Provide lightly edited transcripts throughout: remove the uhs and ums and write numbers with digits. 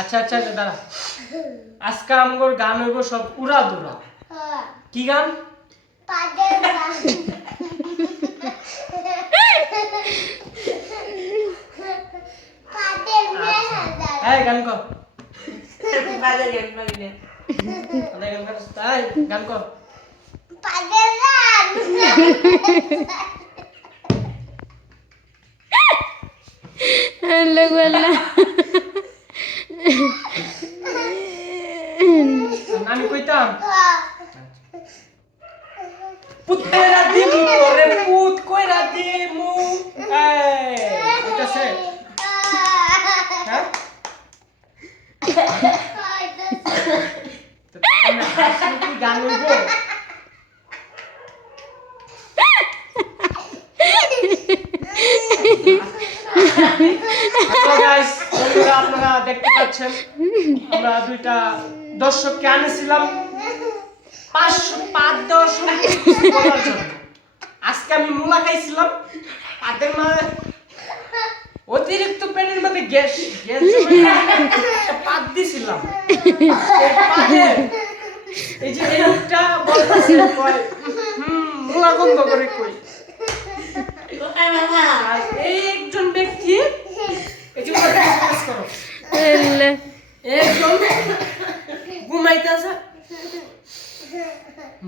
আচ্ছা আচ্ছা দাঁড়া, আজকে আমগোর গান হইব সব উড়া দুরা। কি গান? এই গান কর, গান কর। আমি কইতাম পুতেরা দিমু তোরে পুত কইরা দিমু। এই কইতাছে হ্যাঁ তো তুমি আসলে কি গান হইব? হ্যালো গাইস, বন্ধুরা আপনারা দেখতে পাচ্ছেন আমরা দুইটা দর্শককে আনেছিলাম 5-10 বলার জন্য। আজকে আমি মুলা খাইছিলাম, তাদের মানে অতিরিক্ত পেটের মধ্যে গ্যাস পাত দিছিলাম। এই যে এই লোকটা বলতেছে মুলা গন্ধ করে কই। আর এই একজন ব্যক্তি এই যে ফোকাস করো, একজন ঘুমাইতেছে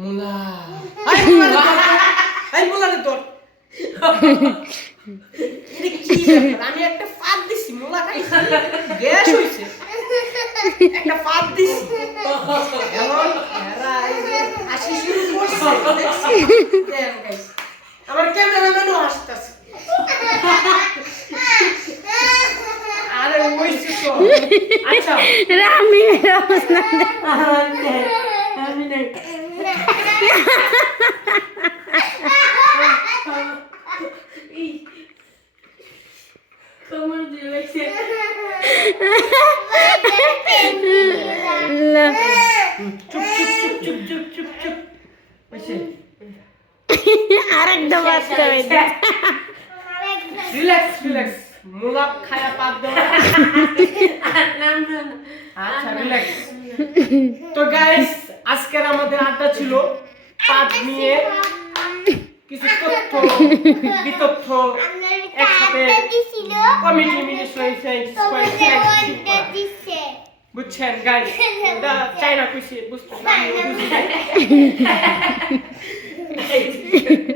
মুলা, আই মুলারে ধর। এটা কি ব্যাপার? আমি একটা ফাঁদ দিছি, মুলা খাইছি, গ্যাস হইছে, একটা ফাঁদ দিছি, এমন এরা এই যে হাসি শুরু করছে। দেখেন গাইস, আমার ক্যামেরাম্যানও হাসতেছে। আরে ওইছে তো। আচ্ছা আমি নেই কমর দিয়ে লাগছে। চুপ চুপ চুপ চুপ চুপ চুপ ওইছে। আরেকটা বাস করে রিল্যাক্স রিল্যাক্স, মুলা খায়া পাত দাও। আচ্ছা রিল্যাক্স। তো গাইস, আজকের আমাদের আড্ডা ছিল পাত নিয়ে কিছু তথ্য বিতথ্য একসাথে কমিটি বুঝছেন গাইস? এটা চাইনা কইছি, বুঝতে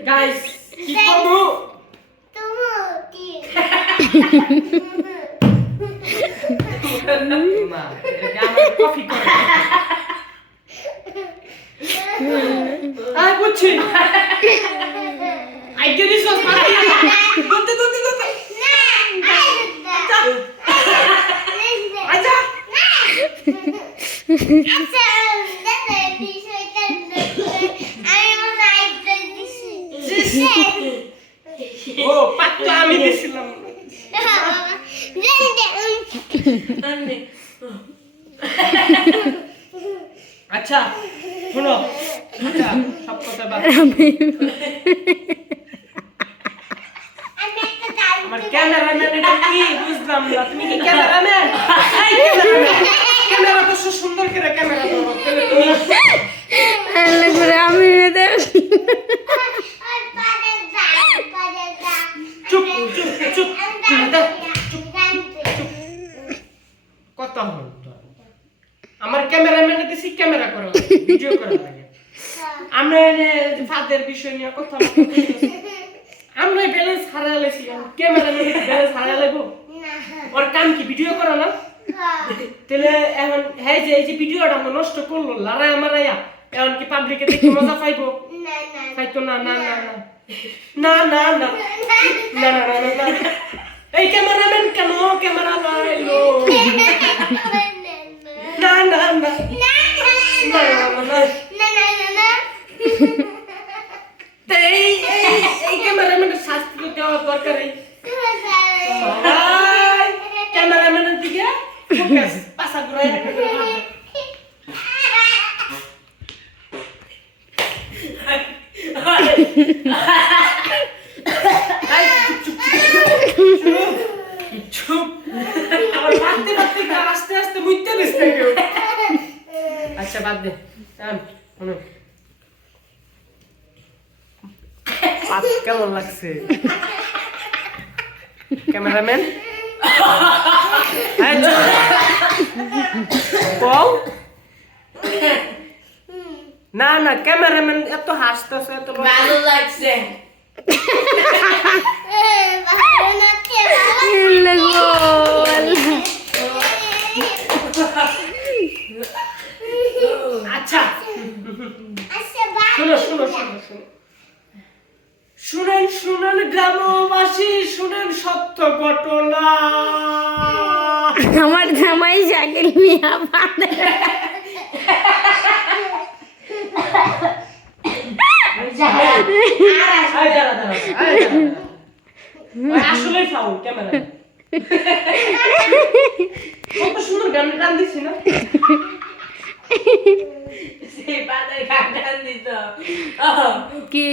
গাইস কি করবো মা, এটা আমার কফি করে। আই বুঝছি, আই গেট দিস ওয়াজ মাই দতে দতে দতে আচ্ছা ও পাত্তা আমি দিছিলাম। আচ্ছা শোনো, আচ্ছা সব কথা বাদ, আমার ক্যামেরাম্যান এটা কি বুঝলাম না। তুমি কি ক্যামেরাম্যান? ক্যামেরা তো সুন্দর করে ক্যামেরা ধরো, তাহলে তুমি আমি চুপ চুপ চুপ কথা হল তো। আমার ক্যামেরাম্যান দিছি ক্যামেরা করো, ভিডিও করা লাগে। আমরা ফাদের বিষয় নিয়ে কথা বলতেছি, আমরা ব্যালেন্স হারাইছি, ক্যামেরাম্যান ব্যালেন্স হারাই লাগবো। ওর কাম কি ভিডিও করা না? তাহলে এখন হ্যাঁ যে এই যে ভিডিওটা আমরা নষ্ট করলো লড়াই মারাইয়া, এখন কি পাবলিকে দেখে মজা পাইবো? পাইতো না না না না না না না না না না না। এই ক্যামেরাম্যান কেন ক্যামেরা লাইলো? না না না না না না। এই ক্যামেরাম্যানের শাস্তি তো দেওয়া দরকার। ক্যামেরাম্যানের দিকে ফোকাস, পাশা ঘুরাই রাখবে। চুপ চুপ চুপ চুপ আমার বাড়তে বাড়তে আস্তে আস্তে মুইতে দিস না কেউ আচ্ছা বাদ দে কেমন লাগছে ক্যামেরাম্যান বল না না ক্যামেরাম্যান এত হাসতেছে এত ভালো লাগছে আচ্ছা শুনো শুনো শুনো শুনো শুনেন শুনেন গ্রামবাসী শুনেন সত্য ঘটনা আমার জামাই শাকিল মিয়া পারে আসলেই ফাউল ক্যামেরা কত সুন্দর গান গান দিছি না সেই পাতার গান দিত কি